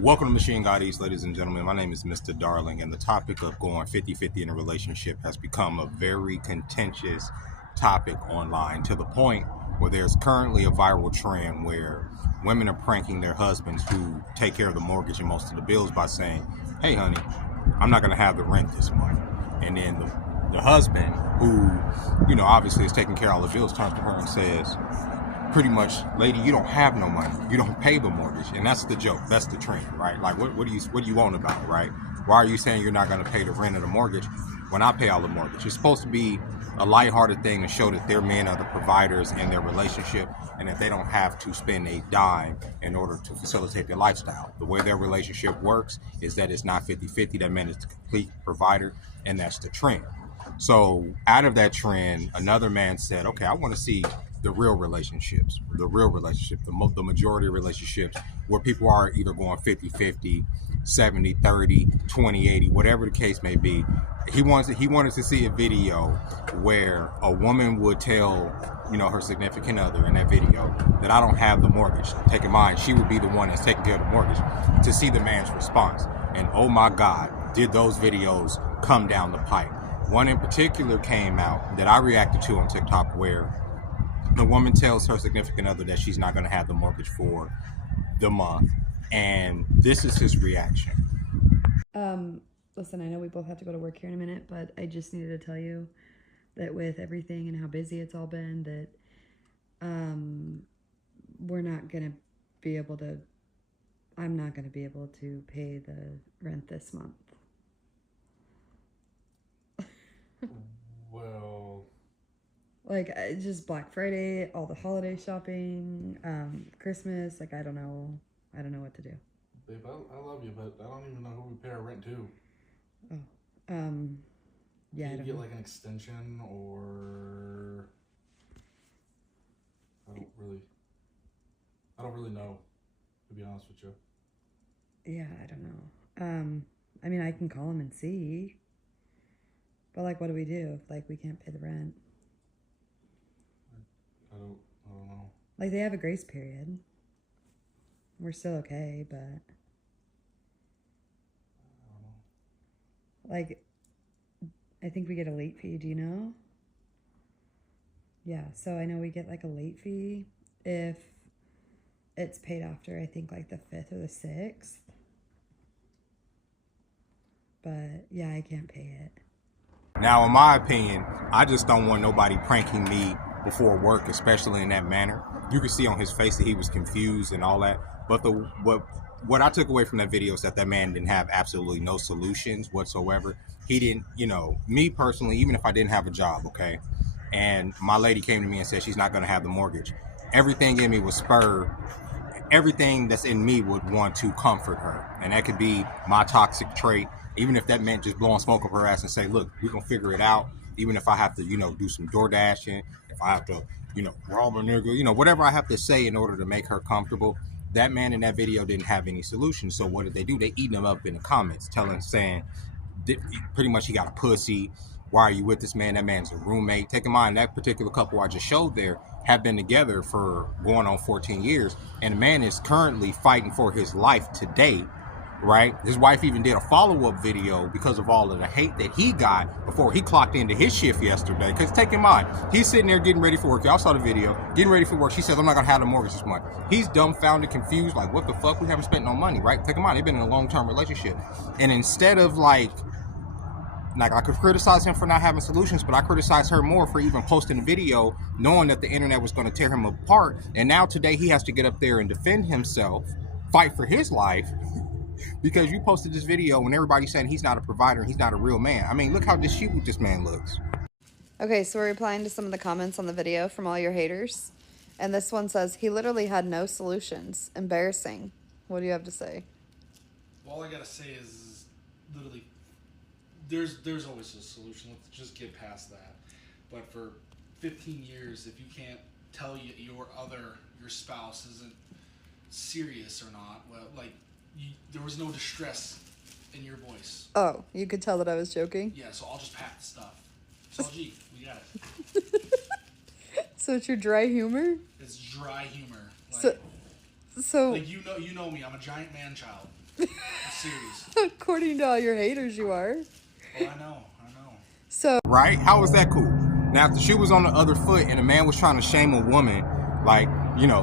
Welcome to Machine God East, ladies and gentlemen. My name is Mr. Darling, and the topic of going 50-50 in a relationship has become a very contentious topic online to the point where there's currently a viral trend where women are pranking their husbands who take care of the mortgage and most of the bills by saying, "Hey, honey, I'm not going to have the rent this month." And then the husband, who, obviously is taking care of all the bills, turns to her and says, pretty much, "Lady, you don't have no money. You don't pay the mortgage." And that's the joke. That's the trend, right? Like, what do you want about it, right? Why are you saying you're not going to pay the rent of the mortgage when I pay all the mortgage? It's supposed to be a lighthearted thing to show that their men are the providers in their relationship and that they don't have to spend a dime in order to facilitate their lifestyle. The way their relationship works is that it's not 50-50. That man is the complete provider, and that's the trend. So out of that trend, another man said, "Okay, I want to see the real relationships, the majority of relationships where people are either going 50-50, 70-30, 20-80, whatever the case may be." He wanted to see a video where a woman would tell, her significant other in that video that "I don't have the mortgage." Take in mind, she would be the one that's taking care of the mortgage, to see the man's response. And oh my God, did those videos come down the pipe. One in particular came out that I reacted to on TikTok where the woman tells her significant other that she's not going to have the mortgage for the month, and this is his reaction. Listen, I know we both have to go to work here in a minute, but I just needed to tell you that with everything and how busy it's all been, that we're not going to be able to, I'm not going to be able to pay the rent this month. Well, like, just Black Friday, all the holiday shopping, Christmas, like, I don't know what to do. babe, I love you, but I don't even know who we pay our rent to. Oh, yeah, Can I you don't get know. like an extension, or I don't really know, to be honest with you. Yeah, I don't know. I mean, I can call them and see, but like, what do we do if like we can't pay the rent? I don't know. Like, they have a grace period. We're still okay, but I don't know. like, I think we get a late fee. Do you know? Yeah, so I know we get like a late fee if it's paid after, I think, like the 5th or the 6th. But yeah, I can't pay it. Now, in my opinion, I just don't want nobody pranking me before work, especially in that manner. You can see on his face that he was confused and all that. But what I took away from that video is that man didn't have absolutely no solutions whatsoever. He didn't, me personally, even if I didn't have a job, okay, and my lady came to me and said she's not going to have the mortgage, everything in me was spurred. Everything that's in me would want to comfort her. And that could be my toxic trait. Even if that meant just blowing smoke up her ass and say, "Look, we're going to figure it out." Even if I have to, do some door dashing, if I have to, rob a nigga, whatever I have to say in order to make her comfortable. That man in that video didn't have any solutions. So what did they do? They eating him up in the comments, saying pretty much he got a pussy. Why are you with this man? That man's a roommate. Take in mind, that particular couple I just showed there have been together for going on 14 years. And the man is currently fighting for his life today, right? His wife even did a follow-up video because of all of the hate that he got before he clocked into his shift yesterday. Because take in mind, he's sitting there getting ready for work. Y'all saw the video. Getting ready for work. She says, "I'm not going to have the mortgage this month." He's dumbfounded, confused, like, what the fuck? We haven't spent no money, right? Take in mind, they've been in a long-term relationship. And instead of like I could criticize him for not having solutions, but I criticize her more for even posting a video knowing that the internet was going to tear him apart. And now today he has to get up there and defend himself, fight for his life, because you posted this video when everybody's saying he's not a provider and he's not a real man. I mean, look how disheveled this man looks. Okay, so we're replying to some of the comments on the video from all your haters. And this one says, "He literally had no solutions. Embarrassing." What do you have to say? All I gotta say is literally, there's always a solution. Let's just get past that. But for 15 years, if you can't tell your spouse isn't serious or not, well, like, there was no distress in your voice. Oh, you could tell that I was joking? Yeah, so I'll just pack the stuff. So G, we got it. So it's your dry humor? It's dry humor. Like, So like you know me. I'm a giant man child. I'm serious. According to all your haters, you are. Oh, I know. So, Right? How is that cool? Now, if the shoe was on the other foot and a man was trying to shame a woman, like,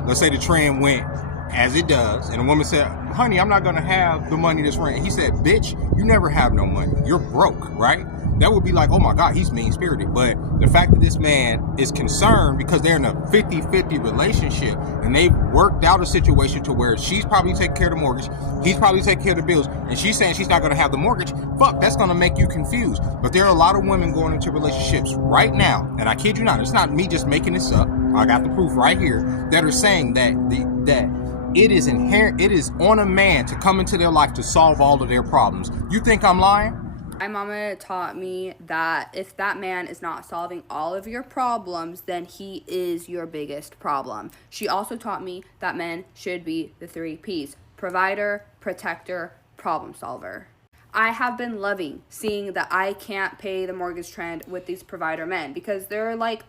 let's say the trend went as it does, and a woman said, honey, I'm not going to have the money this rent. He said, bitch, you never have no money. You're broke, right? That would be like, oh my God, he's mean-spirited. But the fact that this man is concerned because they're in a 50-50 relationship and they've worked out a situation to where she's probably taking care of the mortgage, he's probably taking care of the bills, and she's saying she's not going to have the mortgage, fuck, that's going to make you confused. But there are a lot of women going into relationships right now, and I kid you not, it's not me just making this up, I got the proof right here, that are saying that it is inherent, it is on a man to come into their life to solve all of their problems. You think I'm lying? My mama taught me that if that man is not solving all of your problems, then he is your biggest problem. She also taught me that men should be the 3 Ps: provider, protector, problem solver. I have been loving seeing that I can't pay the mortgage trend with these provider men because they're like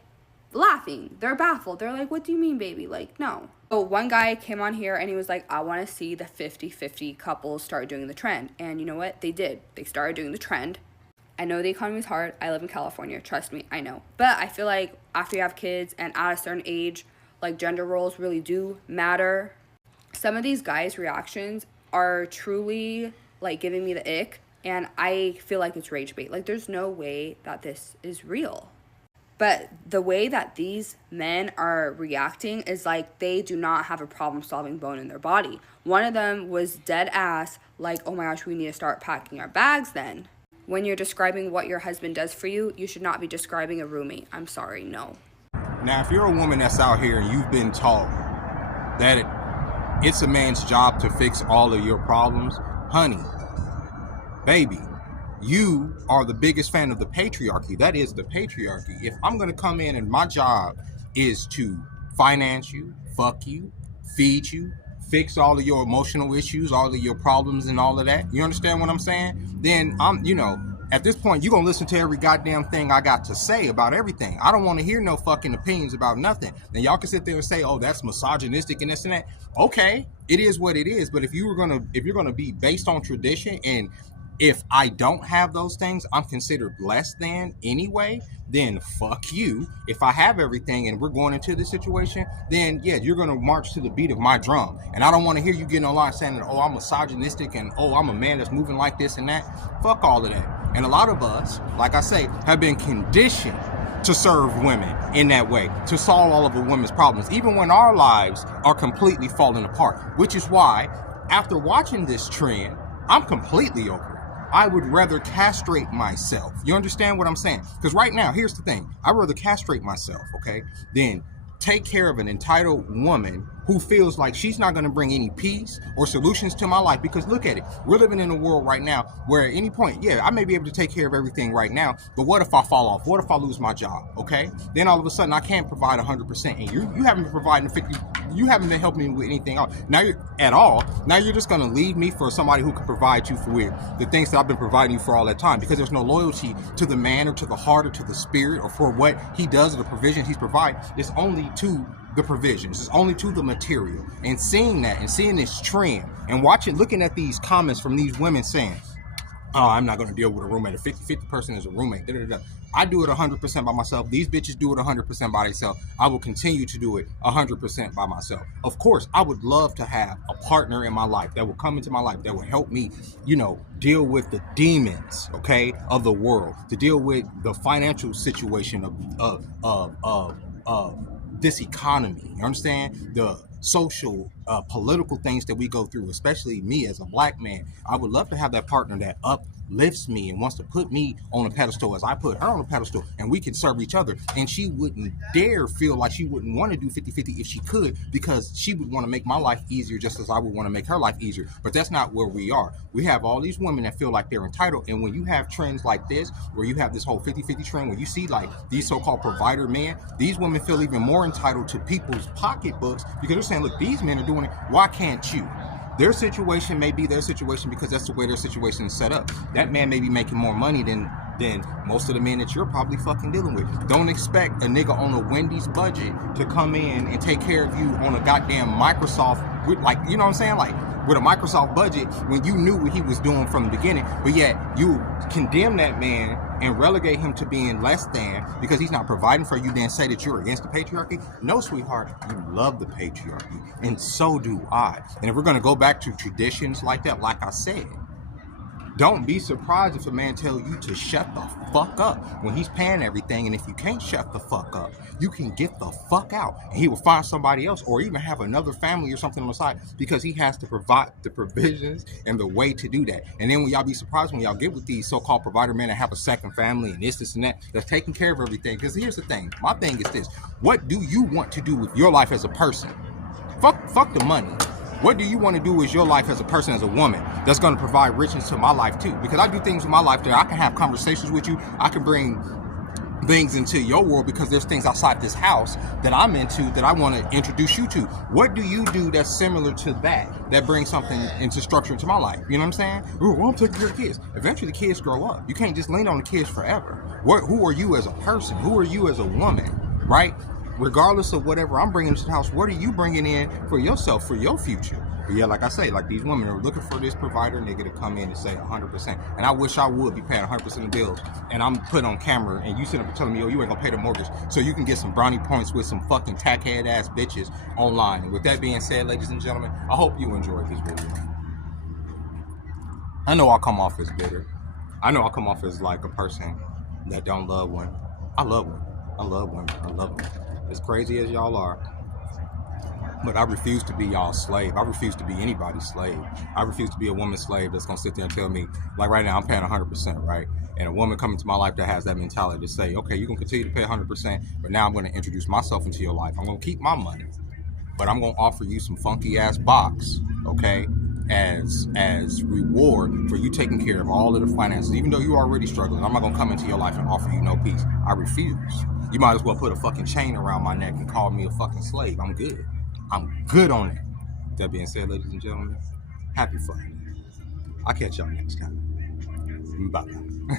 laughing. They're baffled. They're like, what do you mean, baby? Like, no. So one guy came on here and he was like, I want to see the 50-50 couples start doing the trend. And you know what? They did. They started doing the trend. I know the economy is hard. I live in California. Trust me, I know. But I feel like after you have kids and at a certain age, like gender roles really do matter. Some of these guys' reactions are truly like giving me the ick. And I feel like it's rage bait. Like there's no way that this is real. But the way that these men are reacting is like they do not have a problem-solving bone in their body. One of them was dead ass, like, oh my gosh, we need to start packing our bags then. When you're describing what your husband does for you, you should not be describing a roommate. I'm sorry, no. Now, if you're a woman that's out here and you've been taught that it's a man's job to fix all of your problems, honey, baby, you are the biggest fan of the patriarchy. That is the patriarchy. If I'm going to come in and my job is to finance you, fuck you, feed you, fix all of your emotional issues, all of your problems and all of that, you understand what I'm saying? Then at this point, you're going to listen to every goddamn thing I got to say about everything. I don't want to hear no fucking opinions about nothing. Now, y'all can sit there and say, oh, that's misogynistic and this and that. Okay, it is what it is. But if you're going to be based on tradition, and if I don't have those things, I'm considered less than anyway, then fuck you. If I have everything and we're going into this situation, then yeah, you're going to march to the beat of my drum. And I don't want to hear you getting online saying, oh, I'm misogynistic and oh, I'm a man that's moving like this and that. Fuck all of that. And a lot of us, like I say, have been conditioned to serve women in that way, to solve all of a women's problems, even when our lives are completely falling apart, which is why after watching this trend, I'm completely over it. I would rather castrate myself. You understand what I'm saying? Because right now, here's the thing. I'd rather castrate myself, okay, than take care of an entitled woman who feels like she's not going to bring any peace or solutions to my life. Because look at it. We're living in a world right now where at any point, yeah, I may be able to take care of everything right now, but what if I fall off? What if I lose my job? Okay? Then all of a sudden I can't provide 100%, and you haven't been providing 50. You haven't been helping me with anything else. Now you're just going to leave me for somebody who can provide you with the things that I've been providing you for all that time, because there's no loyalty to the man or to the heart or to the spirit or for what he does or the provision he's provided. It's only to the provisions. It's only to the material. And seeing that and seeing this trend and looking at these comments from these women saying, oh, I'm not going to deal with a roommate. A 50 person is a roommate. I do it 100% by myself. These bitches do it 100% by themselves. I will continue to do it 100% by myself. Of course, I would love to have a partner in my life that will come into my life that will help me, deal with the demons, okay, of the world, to deal with the financial situation of this economy. You understand? The social, political things that we go through, especially me as a black man. I would love to have that partner that uplifts me and wants to put me on a pedestal as I put her on a pedestal, and we can serve each other. And she wouldn't dare feel like she wouldn't want to do 50-50 if she could, because she would want to make my life easier just as I would want to make her life easier. But that's not where we are. We have all these women that feel like they're entitled. And when you have trends like this, where you have this whole 50-50 trend, where you see like these so-called provider men, these women feel even more entitled to people's pocketbooks, because they're saying, look, these men are doing it, why can't you? Their situation may be their situation because that's the way their situation is set up. That man may be making more money than most of the men that you're probably fucking dealing with. Don't expect a nigga on a Wendy's budget to come in and take care of you on a goddamn Microsoft with, like, you know what I'm saying? Like, with a Microsoft budget, when you knew what he was doing from the beginning, but yet you condemn that man and relegate him to being less than because he's not providing for you, then say that you're against the patriarchy? No, sweetheart, you love the patriarchy, and so do I. And if we're going to go back to traditions like that, like I said, don't be surprised if a man tell you to shut the fuck up when he's paying everything, and if you can't shut the fuck up, you can get the fuck out, and he will find somebody else or even have another family or something on the side because he has to provide the provisions and the way to do that. And then when y'all be surprised when y'all get with these so-called provider men that have a second family and this and that, that's taking care of everything. Because here's the thing, my thing is this: what do you want to do with your life as a person? Fuck the money. What do you want to do with your life as a person, as a woman, that's going to provide richness to my life too? Because I do things in my life that I can have conversations with you. I can bring things into your world because there's things outside this house that I'm into that I want to introduce you to. What do you do that's similar to that brings something into structure into my life? You know what I'm saying? Ooh, well, I'm taking care of kids. Eventually the kids grow up. You can't just lean on the kids forever. Who are you as a person? Who are you as a woman, right? Regardless of whatever I'm bringing to the house, what are you bringing in for yourself, for your future? But yeah, like I say, like these women are looking for this provider nigga to come in and say 100%. And I wish I would be paying 100% of bills. And I'm put on camera and you sit up and telling me, oh, you ain't gonna pay the mortgage. So you can get some brownie points with some fucking tackhead ass bitches online. And with that being said, ladies and gentlemen, I hope you enjoyed this video. I know I'll come off as bitter. I know I'll come off as like a person that don't love women. I love women. I love women. I love them. As crazy as y'all are, but I refuse to be y'all's slave. I refuse to be anybody's slave. I refuse to be a woman's slave that's gonna sit there and tell me, like right now, I'm paying 100%, right? And a woman coming to my life that has that mentality to say, okay, you can continue to pay 100%, but now I'm gonna introduce myself into your life. I'm gonna keep my money, but I'm gonna offer you some funky ass box, okay, as reward for you taking care of all of the finances. Even though you're already struggling, I'm not gonna come into your life and offer you no peace. I refuse. You might as well put a fucking chain around my neck and call me a fucking slave. I'm good. I'm good on it. That being said, ladies and gentlemen, happy Friday. I'll catch y'all next time. Bye-bye.